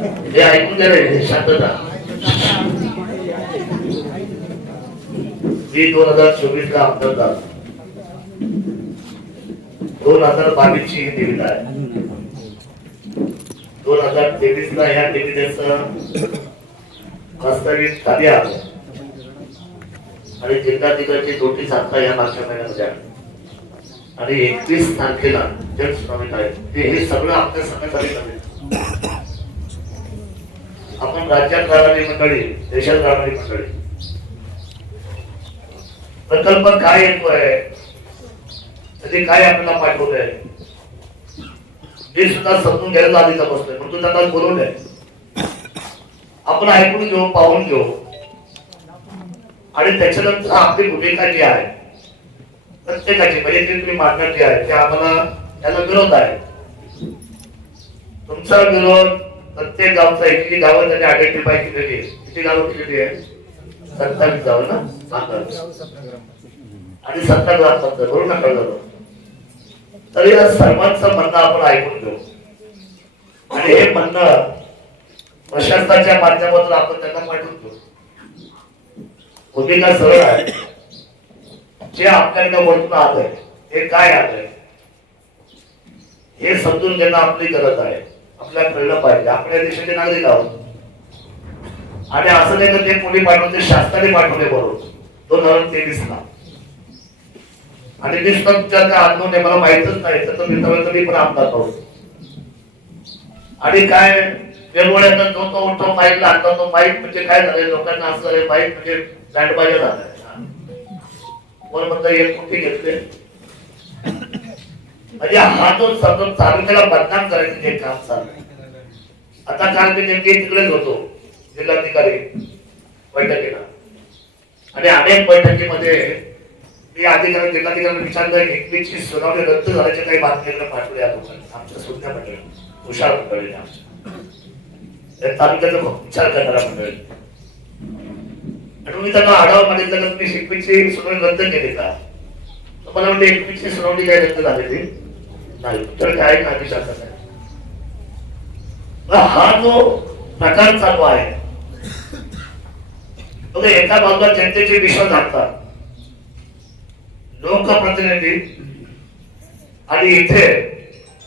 हे ऐकून घ्या रे, शांतता. मी 2024 ला आमदार झालो. 2022 ची ही निविदा आहे. 2023 ला या निविदेचं वास्तविक खाली आलं आणि जिल्हाधिकाऱ्याची नोटीस आता या मागच्या महिन्यामध्ये आली आणि 31 तारखेला जनसुनावणी आहे. हे सगळं आपल्या समोर आले. आपण राज्यात राहणारी मंडळी, देशात राहणारी मंडळी, प्रकल्प काय येतोय, त्याचे काय आपल्याला पाठवलंय, मी सुद्धा समजून घ्यायला आधीचा बसतोय. पण त्यांना बोलवलंय, आपण ऐकून घेऊ, पाहून घेऊ आणि त्याच्यानंतर आपली भूमिका जी आहे प्रत्येकाची, म्हणजे ती तुम्ही मागणी जी आहे ते आम्हाला त्याला विरोध आहे. तुमचा विरोध प्रत्येक गावचा, इथली गावं त्यांनी आयडेंटिफाय केलेली आहे. किती गावं केलेली आहे? 27 गावं ना, आणि 17 ग्रामपंचायत, बरोबर ना, कळलं. तर या सर्वांचं म्हणणं आपण ऐकून घेऊ आणि हे म्हणणं प्रशासनाच्या माध्यमातून आपण त्यांना पाठवून घेऊ. भूमिका सरळ आहे. जे आपल्याकडे वळून आलंय हे काय आलंय हे समजून घेणं आपली गरज आहे. आपल्याला कळलं पाहिजे आपण या देशाचे नागरिक आहोत आणि असं नाही तर ते कोणी पाठवते, शासनाने पाठवले बरोबर 2023 ला. आणि निष्पक्षाच्या त्या आंदोलन मला माहितच नाही तर मित्रांनो मी पण आमदार आहोत. आणि काय वेळवळ्याचा जो तो उठतो माईक लागतो, तो माईक म्हणजे काय झालंय, लोकांना असं झालंय माईक म्हणजे बँडबाजा झालाय. कोण म्हणतं एक कुठे घेतले, म्हणजे हा जो सतत चालू त्याला बदनाम करायचं हे काम चाललंय. आता काल मी नेमके तिकडेच होतो जिल्हाधिकारी बैठकीला आणि अनेक बैठकीमध्ये मी अधिकारी जिल्हाधिकाऱ्यांना विचारलं, एकमेची सुनावणी रद्द झाल्याच्या काही बातम्या पाठवल्या लोकांनी, आमच्या सुद्धा मंडळी, हुशार मंडळी, आमच्या तालुक्याचा विचार करणारा मंडळी. आणि मी त्यांना आढावा मागितला की तुम्ही एकमेची सुनावणी रद्द केली का? मला म्हणते एकमेची सुनावणी काय रद्द झालेली नाही, तर काय का विचार. हा जो प्रकार चालू आहे तो एका बाजूला जनतेचे विश्वास आणतात लोकप्रतिनिधी आणि इथे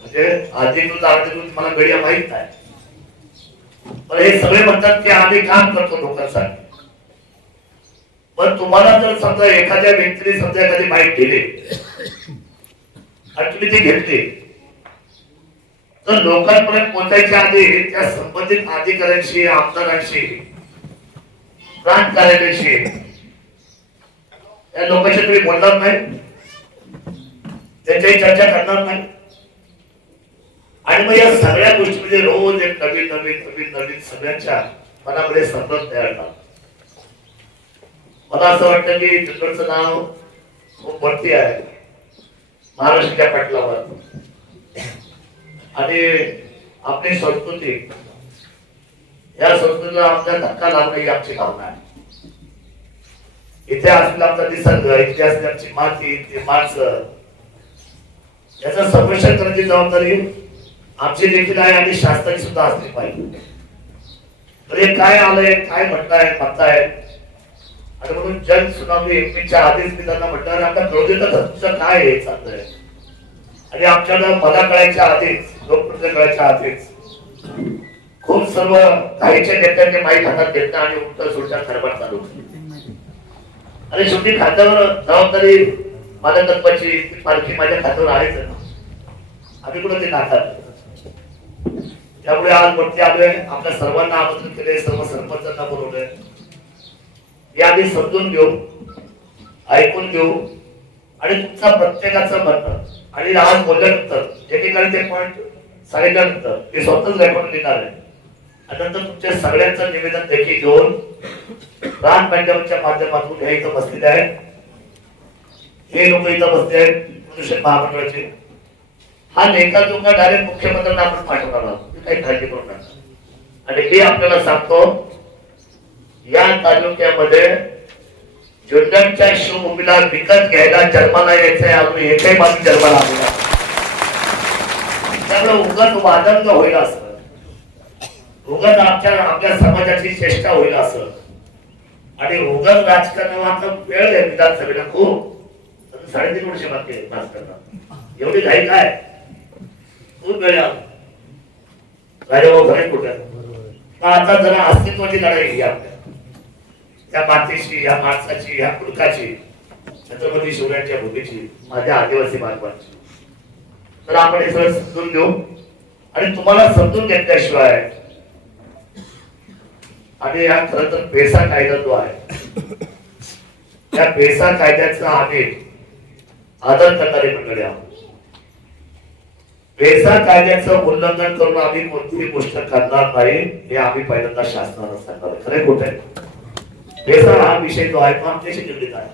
म्हणजे अधिकृत मला मीडिया माहित नाही, पण हे सगळे म्हणतात की आम्ही काम करतो लोकांसाठी. पण तुम्हाला जर समजा एखाद्या व्यक्तीने समजा एखादी माहिती दिली आणि तुम्ही ती घेतली तर लोकांपर्यंत पोहोचायच्या आधी त्या संबंधित अधिकाऱ्यांशी, आमदारांशी, प्रांत कार्यालयाशी या लोकांशी तुम्ही बोलणार नाही, त्यांच्याही चर्चा करणार नाही. आणि मग या सगळ्या गोष्टीमध्ये रोज एक नवीन नवीन नवीन नवीन सगळ्यांच्या मनामध्ये संपर्क तयार होतात. मला असं वाटतं की जुन्नरचं नाव खूप वरती आहे महाराष्ट्राच्या पटलावर आणि आपली संस्कृती, या संस्कृतीला आमचा धक्का लागणं ही आमची भावना आहे. इथे असलेला आमचा निसर्ग, इथे असलेली आमची माती, इथे माणसं, याचं संरक्षण करण्याची जबाबदारी आमची देखील आहे आणि शासनाची सुद्धा असली पाहिजे. तर हे काय आलंय, काय म्हणताय आणि म्हणून जन सुनावणी 21च्या आधीच मी त्यांना म्हटलं आता प्रोजेक्ट तुमचं काय हे चाललंय आणि आमच्याला मला कळायच्या आधीच, लोकप्रतिनिधी कळायच्या आधीच खूप सर्व काहीच्या नेत्यांनी माहीत हातात घेतलं आणि उलट सुलटा खरबड चालू आणि शेवटी खात्यावर जबाबदारी माझ्या तत्वाची पालखी माझ्या खात्यावर आहेच ना, आम्ही कुठं ते नाकारलं. त्यामुळे आज वरती आलोय, आपल्या सर्वांना आमंत्रित केले, सर्व सरपंचांना बोलवलंय. या आधी समजून घेऊ, ऐकून घेऊ आणि तुमचा प्रत्येकाचं म्हणणं आणि आज बोलल्यानंतर एकेकाळी ते पॉईंट सांगितल्यानंतर मी स्वतःच रेकॉर्ड लिहिणार आहे आणि नंतर तुमच्या सगळ्यांचं निवेदन देखील घेऊन प्रांत पंचायतच्या माध्यमातून हे इथं बसलेले आहेत, हे लोक इथं बसले आहेत प्रदूषण महामंडळाचे, हा लेखा जोखा डायरेक्ट मुख्यमंत्र्यांना आपण पाठवणार आहोत, काही काळजी करू नका. आणि हे आपल्याला सांगतो या तालुक्यामध्ये जुन्नरच्या शिवभूमीला विकत घ्यायला जन्माला यायचंय, अजून एकही माणूस जन्माला आलेला त्यामुळे उगाच वादंग होईल असं उगाच आपल्या समाजाची चेष्टा होईल असं आणि उगाच राजकारणाचा वेळ आहे विधानसभेला खूप 3.5 वर्ष बाकी आहे राजकारणात. एवढी घाई काय? खूप वेळ राजाभाऊ खरे कुठे आता जरा अस्तित्वाची लढाई घ्या आपल्या त्या मातेशी, या माणसाची, या कुलकाची, छत्रपती शिवरायांच्या भूमीची, माझ्या आदिवासी बांधवांची. तर आपण हे सगळं समजून घेऊ आणि तुम्हाला समजून घेतल्याशिवाय आणि हा खरं तर पेसा कायदा जो आहे त्या पेसा कायद्याचा आम्ही आदर करणारी मंडळी आहोत. पेसा कायद्याचं उल्लंघन करून आम्ही कोणतीही गोष्ट करणार नाही हे आम्ही पहिल्यांदा शासनाला सांगणार आहे. खरे खोट आहे? पेसा हा विषय जो आहे तो आमच्याशी निगडीत आहे.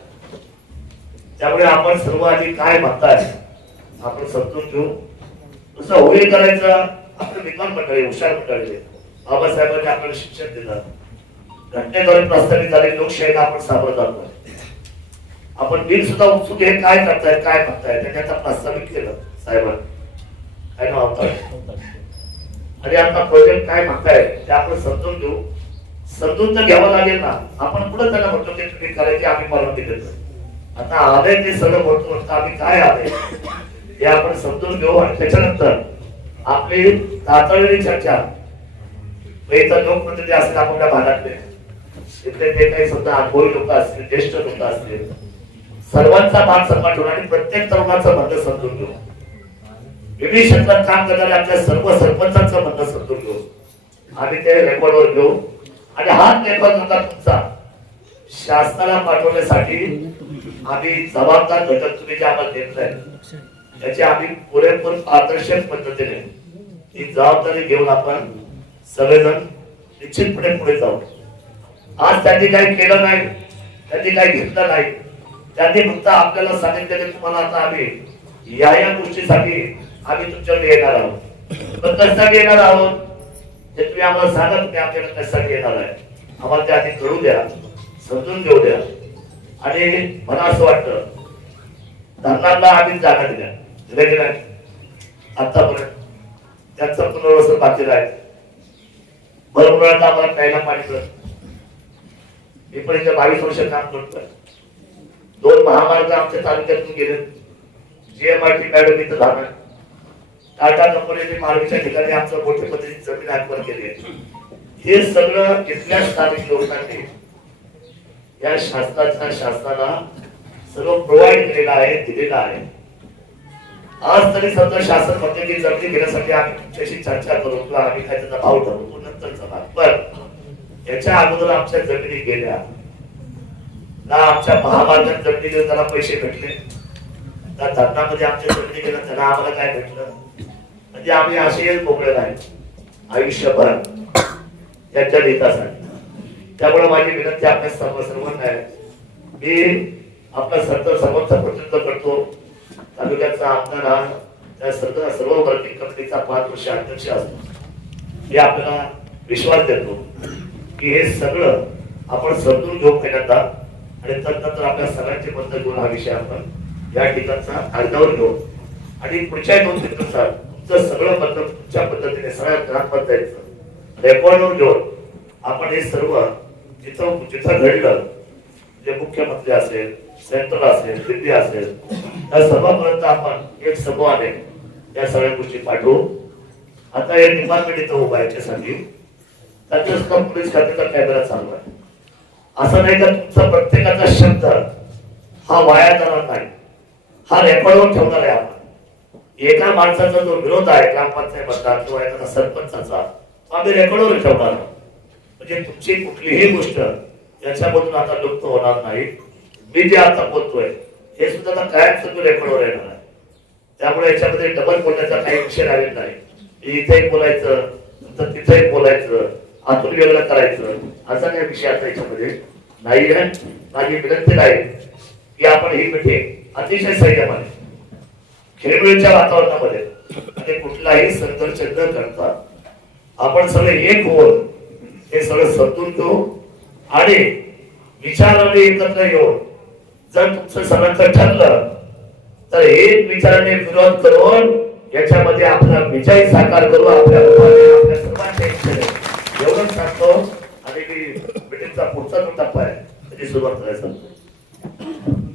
त्यामुळे आपण सर्व आधी काय म्हणताय आपण समजून घेऊ. नुसतं होळी करायचं आपलं विद्वान मंडळी, हुशार मंडळी, बाबासाहेबांनी आपल्याला शिक्षण दिलं, घटनेद्वारे प्रस्थापित झाले लोकशाहीला आपण सामोरं जातोय. आपण बिल सुद्धा उत्सुक हे काय करतायत, काय म्हणताय, त्यांनी आता प्रस्थापित केलं साहेबांनी काय नाव आणि आता प्रोजेक्ट काय म्हणताय ते आपण समजून घेऊ. समजून तर घ्यावं लागेल ना. आपण पुढे त्यांना म्हणतो की तुम्ही करायची आम्ही परवानगी देतो. आता आलंय ते सगळं म्हणतो आम्ही काय आलंय हे आपण समजून घेऊ आणि त्याच्यानंतर आपली तातडीने चर्चा इतर लोकप्रतिनिधी असतील आपल्या भागातले इथले जे काही समजा अनुभवी लोक असतील, ज्येष्ठ लोक असतील, सर्वांचा मान सन्मान ठेवून आणि प्रत्येक तरुणाचं म्हणणं समजून घेऊ. विविध क्षेत्रात काम करणाऱ्या आपल्या सर्व सरपंचांचं म्हणणं समजून घेऊ. आम्ही ते रेकॉर्डवर घेऊ आणि हाच रेकॉर्ड होता तुमचा शासनाला पाठवण्यासाठी आम्ही जबाबदार घटक तुम्ही जे आम्हाला देताय त्याची आम्ही पुरेपूर पारदर्शक पद्धतीने ही जबाबदारी घेऊन आपण सगळेजण निश्चितपणे पुढे जाऊ. आज त्यांनी काही केलं नाही, त्यांनी काही घेतलं नाही, त्यांनी फक्त आपल्याला सांगितलं की तुम्हाला आता आम्ही या गोष्टीसाठी आम्ही तुमच्याकडे येणार आहोत. पण कशासाठी येणार आहोत ते तुम्ही आम्हाला सांगा. तुम्ही आमच्याकडे कशासाठी येणार आहे आम्हाला ते आधी कळू द्या, समजून घेऊ द्या. आणि मला असं वाटतं धरणांना आम्ही जागा दिल्या दिले नाही आतापर्यंत. त्यांचं पुनर्वसन बाकी आहे. बरोबर आम्हाला प्यायला पाणी मिळत. मी पण इथे 22 वर्ष काम करतोय. 2 महामार्ग आमच्या तालुक्यातून गेले. GMRT मॅडम इथं झालं. टाटा कंपनीने मार्गच्या ठिकाणी आमचं मोठ्या पद्धतीने जमीन ऍक्वायर केली आहे. हे सगळं इथल्या स्थानिक लोकांनी या शासनाला सर्व प्रोव्हाइड केलेलं आहे, दिलेलं आहे. आज तरी समजा शासन म्हणते की जमीन घेण्यासाठी आम्ही तुमच्याशी चर्चा करू किंवा आम्ही काय त्याचा भाव ठरवतो नंतरचा भाग. पण याच्या अगोदर आमच्या जमिनी गेल्या ना. आमच्या महामार्गात जमिनी गेल्या त्याला पैसे भेटले त्या धरणामध्ये आमच्या जमिनी गेल्या त्याला आम्हाला काय भेटलं. म्हणजे आम्ही असे मोकळे नाही आयुष्यभर त्यांच्या हितासाठी. त्यामुळे माझी विनंती आपल्या सर्वांना आहे. मी आपला सर्वांचा प्रतिनिधित्व करतो. तालुक्याचा आमदार हा त्या सर्व वर्किंग कमिटीचा 5 वर्ष अध्यक्ष असतो. हे आपल्याला विश्वास देतो की हे सगळं आपण समजून घेऊ पहिल्यांदा आणि त्यानंतर आपल्या सगळ्यांचे मत घेऊन हा विषय आपण या ठिकाणचा कागदावर घेऊ आणि पुढच्या 2-3 दिवसात तुमचं सगळं मत तुमच्या पद्धतीने सगळ्या ग्रामपंचायतचं रेकॉर्डवर घेऊन आपण हे सर्व जिथं घडलं जे मुख्यमंत्री असेल, सेंट्रल असेल, दिल्ली असेल त्या सर्वांपर्यंत आपण एक समूहाने या सगळ्या गोष्टी पाठवू. आता हे डिपार्टमेंट इथं उभा आहे याच्यासाठी त्याच्या सुद्धा पोलीस खात्याचा कॅमेरा चालू आहे. असं नाही का तुमचा प्रत्येकाचा शब्द हा वाया जाणार नाही. हा रेकॉर्डवर ठेवणार आहे आपण. एका माणसाचा जो विरोध आहे ग्रामपंचायत मतदार किंवा एखादा सरपंचाचा आम्ही रेकॉर्डवर ठेवणार आहोत. म्हणजे तुमची कुठलीही गोष्ट याच्यामधून आता लुप्त होणार नाही. मी जे आता बोलतोय हे सुद्धा आता कायम रेकॉर्डवर येणार आहे. त्यामुळे याच्यामध्ये डबल बोलण्याचा काही विषय राहिलेला नाही. इथेही बोलायचं तर तिथेही बोलायचं, आतून वेगळं करायचं असा काही विषय आता याच्यामध्ये नाही आहे. माझी विनंती आहे की आपण ही मीटिंग अतिशय संयमाने खेळमेळीच्या वातावरणामध्ये आणि कुठलाही संघर्ष न करता आपण सगळे एक होऊन हे सगळं समजून घेऊ आणि विचाराने एकत्र येऊन जर तुमचं सगळ्यांचं ठरलं तर एक विचाराने विरोध करून याच्यामध्ये आपला विजय साकार करू. आपल्या सर्वांच्या इच्छेने सांगतो आणि मी मीटिंगचा पुढचा जो टप्पा आहे त्याची सुरुवात करायला सांगतो.